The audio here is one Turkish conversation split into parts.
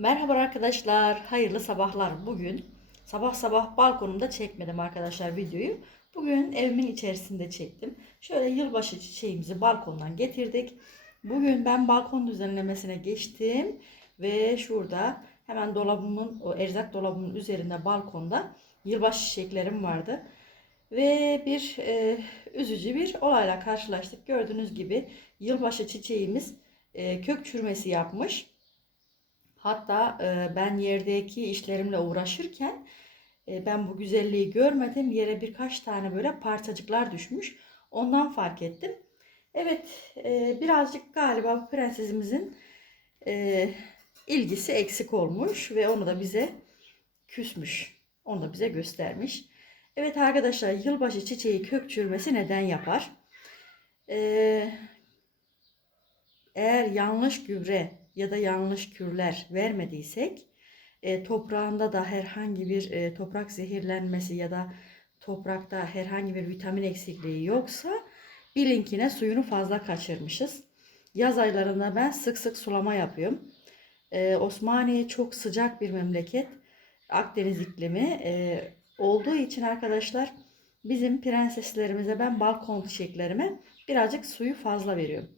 Merhaba arkadaşlar, hayırlı sabahlar. Bugün sabah sabah balkonumda çekmedim arkadaşlar videoyu. Bugün evimin içerisinde çektim. Şöyle yılbaşı çiçeğimizi balkondan getirdik. Bugün ben balkon düzenlemesine geçtim ve şurada hemen dolabımın, o erzak dolabımın üzerinde balkonda yılbaşı çiçeklerim vardı. Ve bir e, üzücü bir olayla karşılaştık. Gördüğünüz gibi yılbaşı çiçeğimiz e, kök çürümesi yapmış. Hatta e, ben yerdeki işlerimle uğraşırken e, ben bu güzelliği görmedim. Yere birkaç tane böyle parçacıklar düşmüş. Ondan fark ettim. Evet e, birazcık galiba prensesimizin e, ilgisi eksik olmuş ve onu da bize küsmüş. Onu da bize göstermiş. Evet arkadaşlar yılbaşı çiçeği kök çürümesi neden yapar? Ee, eğer yanlış gübre ya da yanlış kürler vermediysek e, toprağında da herhangi bir e, toprak zehirlenmesi ya da toprakta herhangi bir vitamin eksikliği yoksa bilinkine suyunu fazla kaçırmışız. Yaz aylarında ben sık sık sulama yapıyorum. E, Osmaniye çok sıcak bir memleket. Akdeniz iklimi e, olduğu için arkadaşlar bizim prenseslerimize ben balkon çiçeklerime birazcık suyu fazla veriyorum.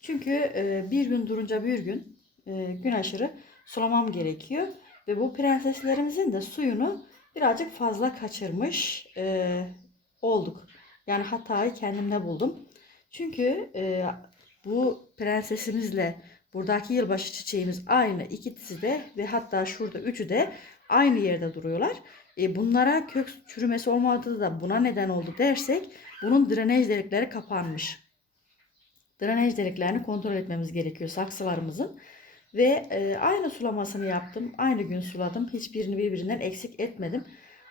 Çünkü e, bir gün durunca bir gün e, gün aşırı sulamam gerekiyor. Ve bu prenseslerimizin de suyunu birazcık fazla kaçırmış e, olduk. Yani hatayı kendimde buldum. Çünkü e, bu prensesimizle buradaki yılbaşı çiçeğimiz aynı. İkisi de ve hatta şurada üçü de aynı yerde duruyorlar. E, bunlara kök çürümesi olmadığı da buna neden oldu dersek bunun drenaj delikleri kapanmış. Drenaj deliklerini kontrol etmemiz gerekiyor saksılarımızın. Ve e, aynı sulamasını yaptım. Aynı gün suladım. Hiçbirini birbirinden eksik etmedim.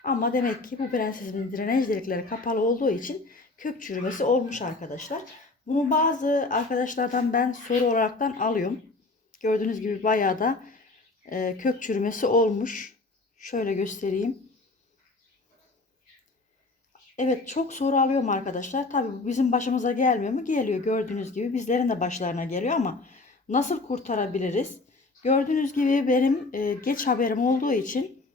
Ama demek ki bu prensesimin drenaj delikleri kapalı olduğu için kök çürümesi olmuş arkadaşlar. Bunu bazı arkadaşlardan ben soru olaraktan alıyorum. Gördüğünüz gibi bayağı da e, kök çürümesi olmuş. Şöyle göstereyim. Evet çok soru alıyorum arkadaşlar. Tabii bu bizim başımıza gelmiyor mu? Geliyor gördüğünüz gibi. Bizlerin de başlarına geliyor ama nasıl kurtarabiliriz? Gördüğünüz gibi benim e, geç haberim olduğu için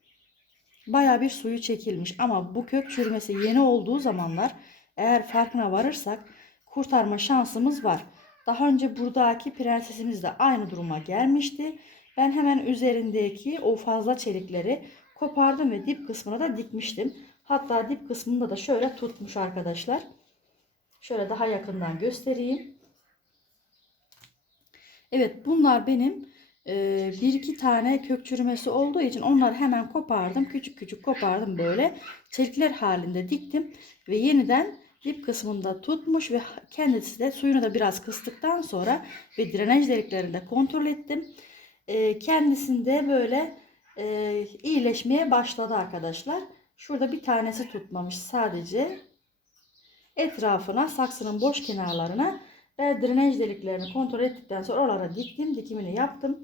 baya bir suyu çekilmiş. Ama bu kök çürümesi yeni olduğu zamanlar eğer farkına varırsak kurtarma şansımız var. Daha önce buradaki prensesimiz de aynı duruma gelmişti. Ben hemen üzerindeki o fazla çelikleri kopardım ve dip kısmına da dikmiştim. Hatta dip kısmında da şöyle tutmuş arkadaşlar. Şöyle daha yakından göstereyim. Evet bunlar benim e, bir iki tane kök çürümesi olduğu için onları hemen kopardım. Küçük küçük kopardım böyle. Çelikler halinde diktim ve yeniden dip kısmında tutmuş ve kendisi de suyunu da biraz kıstıktan sonra ve drenaj deliklerini de kontrol ettim. E, kendisinde böyle e, iyileşmeye başladı arkadaşlar. Şurada bir tanesi tutmamış sadece. Etrafına saksının boş kenarlarına ve drenaj deliklerini kontrol ettikten sonra oralara diktim. Dikimini yaptım.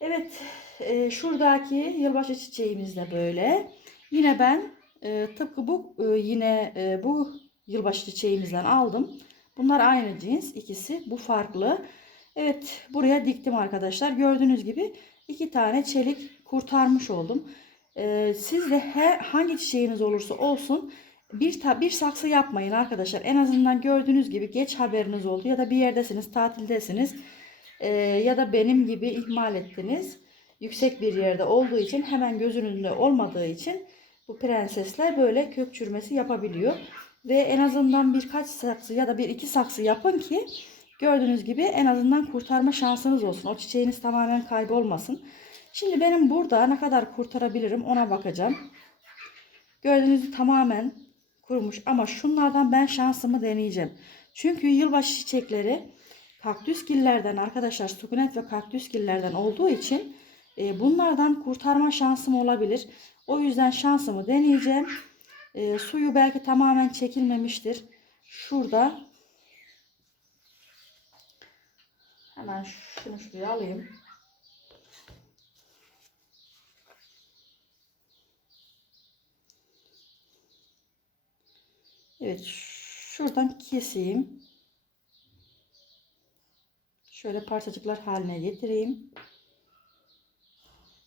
Evet e, şuradaki yılbaşı çiçeğimiz de böyle. Yine ben e, tıpkı bu e, yine e, bu yılbaşı çiçeğimizden aldım. Bunlar aynı cins ikisi. Bu farklı. Evet buraya diktim arkadaşlar. Gördüğünüz gibi iki tane çelik kurtarmış oldum. Ee, siz de her, hangi çiçeğiniz olursa olsun bir, ta, bir saksı yapmayın arkadaşlar. En azından gördüğünüz gibi geç haberiniz oldu ya da bir yerdesiniz, tatildesiniz ee, ya da benim gibi ihmal ettiniz. Yüksek bir yerde olduğu için hemen gözünüzde olmadığı için bu prensesler böyle kök çürümesi yapabiliyor. Ve en azından birkaç saksı ya da bir iki saksı yapın ki gördüğünüz gibi en azından kurtarma şansınız olsun. O çiçeğiniz tamamen kaybolmasın. Şimdi benim burada ne kadar kurtarabilirim ona bakacağım. Gördüğünüz gibi tamamen kurumuş ama şunlardan ben şansımı deneyeceğim. Çünkü yılbaşı çiçekleri kaktüs gillerden arkadaşlar sukunet ve kaktüs gillerden olduğu için e, bunlardan kurtarma şansım olabilir. O yüzden şansımı deneyeceğim. E, suyu belki tamamen çekilmemiştir. Şurada hemen şunu şuraya alayım. Evet şuradan keseyim. Şöyle parçacıklar haline getireyim.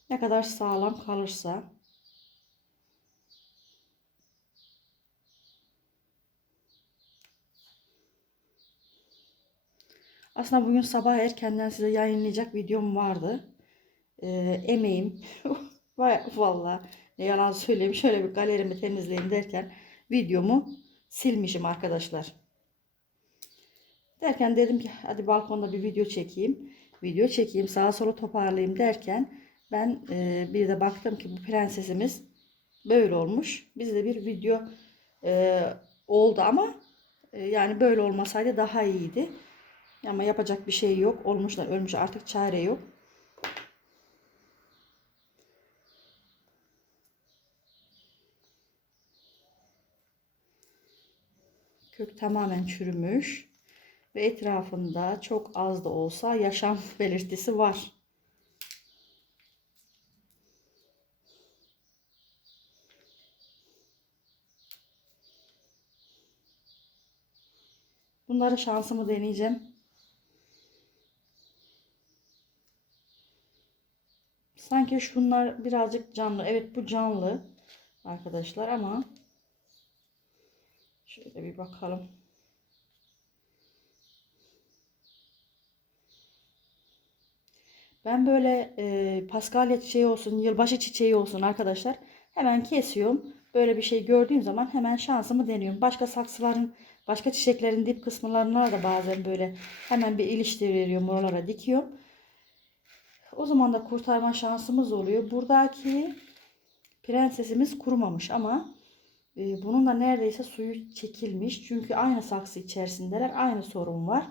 Ne kadar sağlam kalırsa. Aslında bugün sabah erkenden size yayınlayacak videom vardı. Ee, emeğim valla ne yalan söyleyeyim şöyle bir galerimi temizleyeyim derken videomu silmişim arkadaşlar. Derken dedim ki hadi balkonda bir video çekeyim. Video çekeyim sağa sola toparlayayım derken ben e, bir de baktım ki bu prensesimiz böyle olmuş. Bizde bir video e, oldu ama e, yani böyle olmasaydı daha iyiydi. Ama yapacak bir şey yok. Olmuşlar ölmüş artık çare yok. Kök tamamen çürümüş ve etrafında çok az da olsa yaşam belirtisi var. Bunları şansımı deneyeceğim. Sanki şunlar birazcık canlı. Evet bu canlı arkadaşlar ama şöyle bir bakalım. Ben böyle e, paskalya çiçeği olsun, yılbaşı çiçeği olsun arkadaşlar. Hemen kesiyorum. Böyle bir şey gördüğüm zaman hemen şansımı deniyorum. Başka saksıların, başka çiçeklerin dip kısımlarına da bazen böyle hemen bir iliştiriyorum. Oralara dikiyorum. O zaman da kurtarma şansımız oluyor. Buradaki prensesimiz kurumamış ama bunun da neredeyse suyu çekilmiş. Çünkü aynı saksı içerisindeler. Aynı sorun var.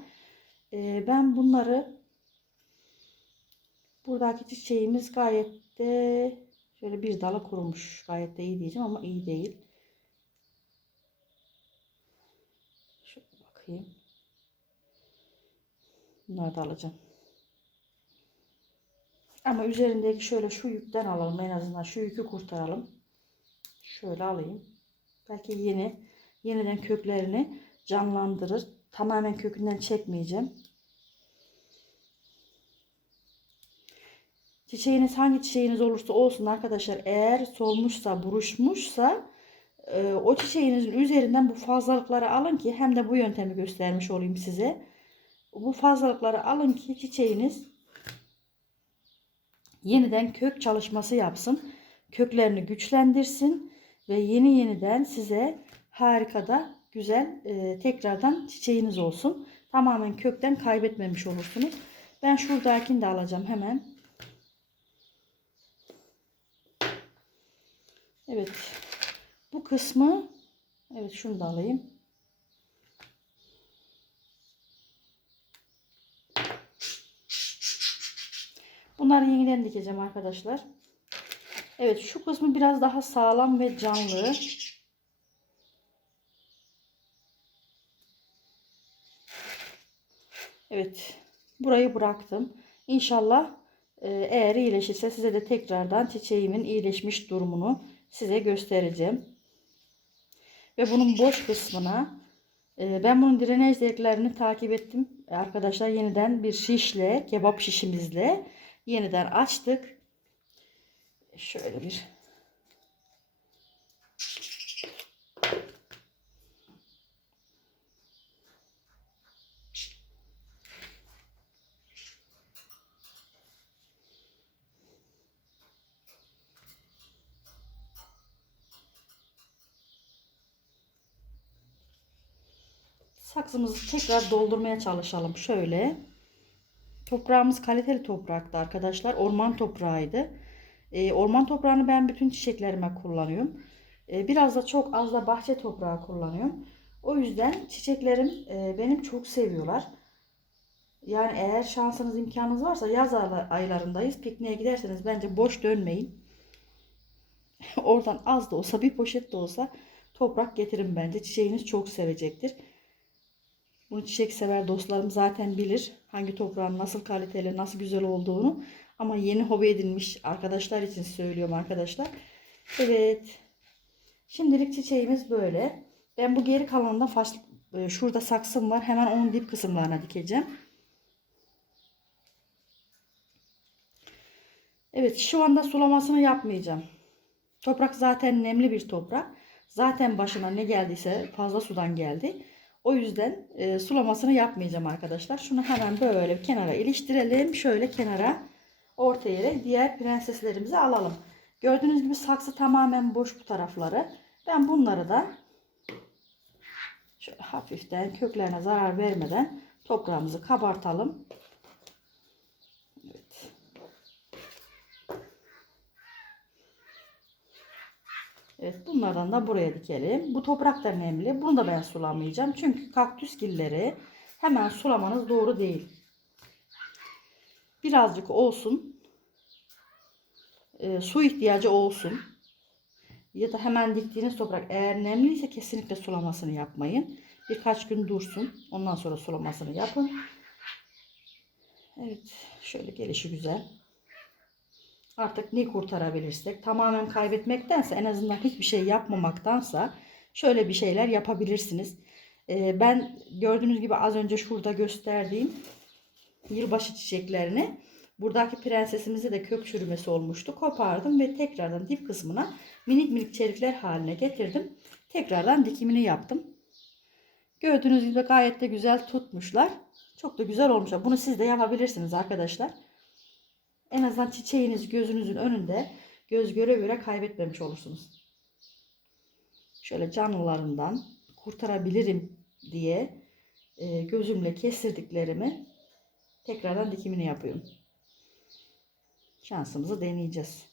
E, ben bunları buradaki çiçeğimiz gayet de şöyle bir dala kurumuş. Gayet de iyi diyeceğim ama iyi değil. Şöyle bakayım. Bunları da alacağım. Ama üzerindeki şöyle şu yükten alalım en azından şu yükü kurtaralım. Şöyle alayım. Belki yeni yeniden köklerini canlandırır. Tamamen kökünden çekmeyeceğim. Çiçeğiniz hangi çiçeğiniz olursa olsun arkadaşlar eğer solmuşsa buruşmuşsa e, o çiçeğinizin üzerinden bu fazlalıkları alın ki hem de bu yöntemi göstermiş olayım size. Bu fazlalıkları alın ki çiçeğiniz yeniden kök çalışması yapsın. Köklerini güçlendirsin ve yeni yeniden size harika da güzel e, tekrardan çiçeğiniz olsun. Tamamen kökten kaybetmemiş olursunuz. Ben şuradakini de alacağım hemen. Evet. Bu kısmı evet şunu da alayım. Bunları yeniden dikeceğim arkadaşlar. Evet şu kısmı biraz daha sağlam ve canlı. Evet. Burayı bıraktım. İnşallah e, eğer iyileşirse size de tekrardan çiçeğimin iyileşmiş durumunu size göstereceğim. Ve bunun boş kısmına e, ben bunun drenaj zevklerini takip ettim. Arkadaşlar yeniden bir şişle, kebap şişimizle yeniden açtık. Şöyle bir saksımızı tekrar doldurmaya çalışalım. Şöyle. Toprağımız kaliteli topraktı arkadaşlar. Orman toprağıydı. E, orman toprağını ben bütün çiçeklerime kullanıyorum. E, biraz da çok az da bahçe toprağı kullanıyorum. O yüzden çiçeklerim e, benim çok seviyorlar. Yani eğer şansınız imkanınız varsa yaz aylarındayız. Pikniğe giderseniz bence boş dönmeyin. Oradan az da olsa bir poşet de olsa toprak getirin bence. Çiçeğiniz çok sevecektir. Bunu çiçek sever dostlarım zaten bilir. Hangi toprağın nasıl kaliteli, nasıl güzel olduğunu. Ama yeni hobi edinmiş arkadaşlar için söylüyorum arkadaşlar. Evet. Şimdilik çiçeğimiz böyle. Ben bu geri kalanında faş, şurada saksım var. Hemen onun dip kısımlarına dikeceğim. Evet şu anda sulamasını yapmayacağım. Toprak zaten nemli bir toprak. Zaten başına ne geldiyse fazla sudan geldi. O yüzden e, sulamasını yapmayacağım arkadaşlar. Şunu hemen böyle kenara iliştirelim. Şöyle kenara orta yere diğer prenseslerimizi alalım. Gördüğünüz gibi saksı tamamen boş bu tarafları. Ben bunları da şöyle hafiften köklerine zarar vermeden toprağımızı kabartalım. Evet. Evet bunlardan da buraya dikelim. Bu toprak da nemli. Bunu da ben sulamayacağım. Çünkü kaktüs gilleri hemen sulamanız doğru değil. Birazcık olsun. E, su ihtiyacı olsun. Ya da hemen diktiğiniz toprak eğer nemliyse kesinlikle sulamasını yapmayın. Birkaç gün dursun. Ondan sonra sulamasını yapın. Evet. Şöyle gelişi güzel. Artık ne kurtarabilirsek tamamen kaybetmektense en azından hiçbir şey yapmamaktansa şöyle bir şeyler yapabilirsiniz. Ee, ben gördüğünüz gibi az önce şurada gösterdiğim yılbaşı çiçeklerini buradaki prensesimize de kök çürümesi olmuştu. Kopardım ve tekrardan dip kısmına minik minik çelikler haline getirdim. Tekrardan dikimini yaptım. Gördüğünüz gibi gayet de güzel tutmuşlar. Çok da güzel olmuşlar. Bunu siz de yapabilirsiniz arkadaşlar. En azından çiçeğiniz gözünüzün önünde göz göre göre kaybetmemiş olursunuz. Şöyle canlılarından kurtarabilirim diye e, gözümle kestirdiklerimi tekrardan dikimini yapıyorum. Şansımızı deneyeceğiz.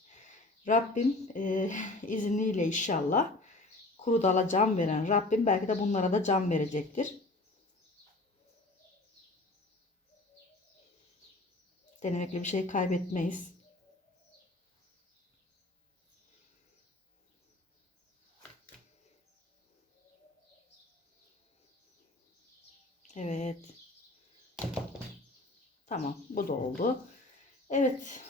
Rabbim e, izniyle inşallah kuru dala can veren Rabbim belki de bunlara da can verecektir. Denemekle bir şey kaybetmeyiz. Evet. Tamam. Bu da oldu. Evet.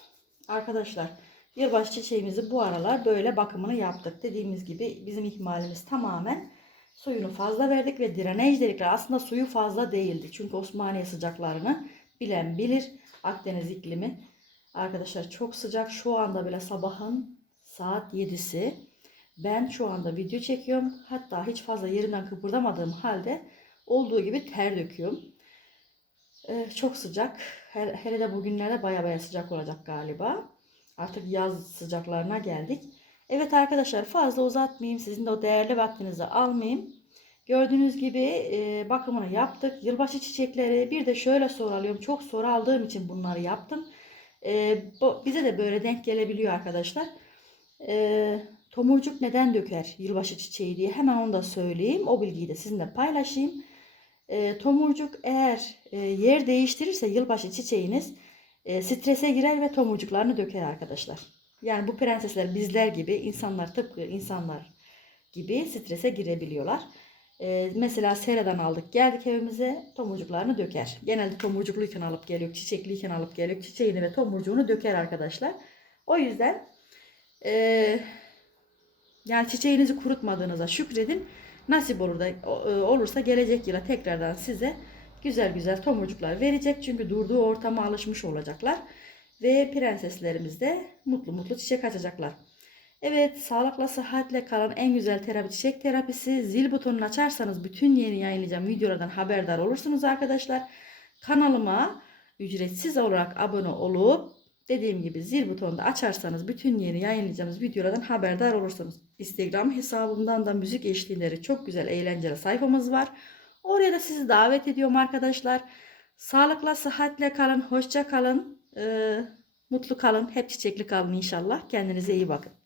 Arkadaşlar. Yılbaşı çiçeğimizi bu aralar böyle bakımını yaptık. Dediğimiz gibi bizim ihmalimiz tamamen suyunu fazla verdik ve drenaj delikleri aslında suyu fazla değildi. Çünkü Osmaniye sıcaklarını bilen bilir. Akdeniz iklimi. Arkadaşlar çok sıcak. Şu anda bile sabahın saat 7'si. Ben şu anda video çekiyorum. Hatta hiç fazla yerinden kıpırdamadığım halde olduğu gibi ter döküyorum. Ee, çok sıcak. Hele, de bugünlerde baya baya sıcak olacak galiba. Artık yaz sıcaklarına geldik. Evet arkadaşlar fazla uzatmayayım. Sizin de o değerli vaktinizi almayayım. Gördüğünüz gibi e, bakımını yaptık. Yılbaşı çiçekleri bir de şöyle soru alıyorum. Çok soru aldığım için bunları yaptım. E, bu, bize de böyle denk gelebiliyor arkadaşlar. E, tomurcuk neden döker yılbaşı çiçeği diye hemen onu da söyleyeyim. O bilgiyi de sizinle paylaşayım. E, tomurcuk eğer e, yer değiştirirse yılbaşı çiçeğiniz e, strese girer ve tomurcuklarını döker arkadaşlar. Yani bu prensesler bizler gibi insanlar tıpkı insanlar gibi strese girebiliyorlar. Ee, mesela seradan aldık geldik evimize tomurcuklarını döker. Genelde tomurcukluyken alıp geliyor, çiçekliyken alıp geliyor. Çiçeğini ve tomurcuğunu döker arkadaşlar. O yüzden e, yani çiçeğinizi kurutmadığınıza şükredin. Nasip olur da e, olursa gelecek yıla tekrardan size güzel güzel tomurcuklar verecek. Çünkü durduğu ortama alışmış olacaklar. Ve prenseslerimiz de mutlu mutlu çiçek açacaklar. Evet sağlıkla sıhhatle kalan en güzel terapi çiçek terapisi. Zil butonunu açarsanız bütün yeni yayınlayacağım videolardan haberdar olursunuz arkadaşlar. Kanalıma ücretsiz olarak abone olup dediğim gibi zil butonunu açarsanız bütün yeni yayınlayacağımız videolardan haberdar olursunuz. Instagram hesabımdan da müzik eşliğleri çok güzel eğlenceli sayfamız var. Oraya da sizi davet ediyorum arkadaşlar. Sağlıkla sıhhatle kalın, hoşça kalın, e, mutlu kalın, hep çiçekli kalın inşallah. Kendinize iyi bakın.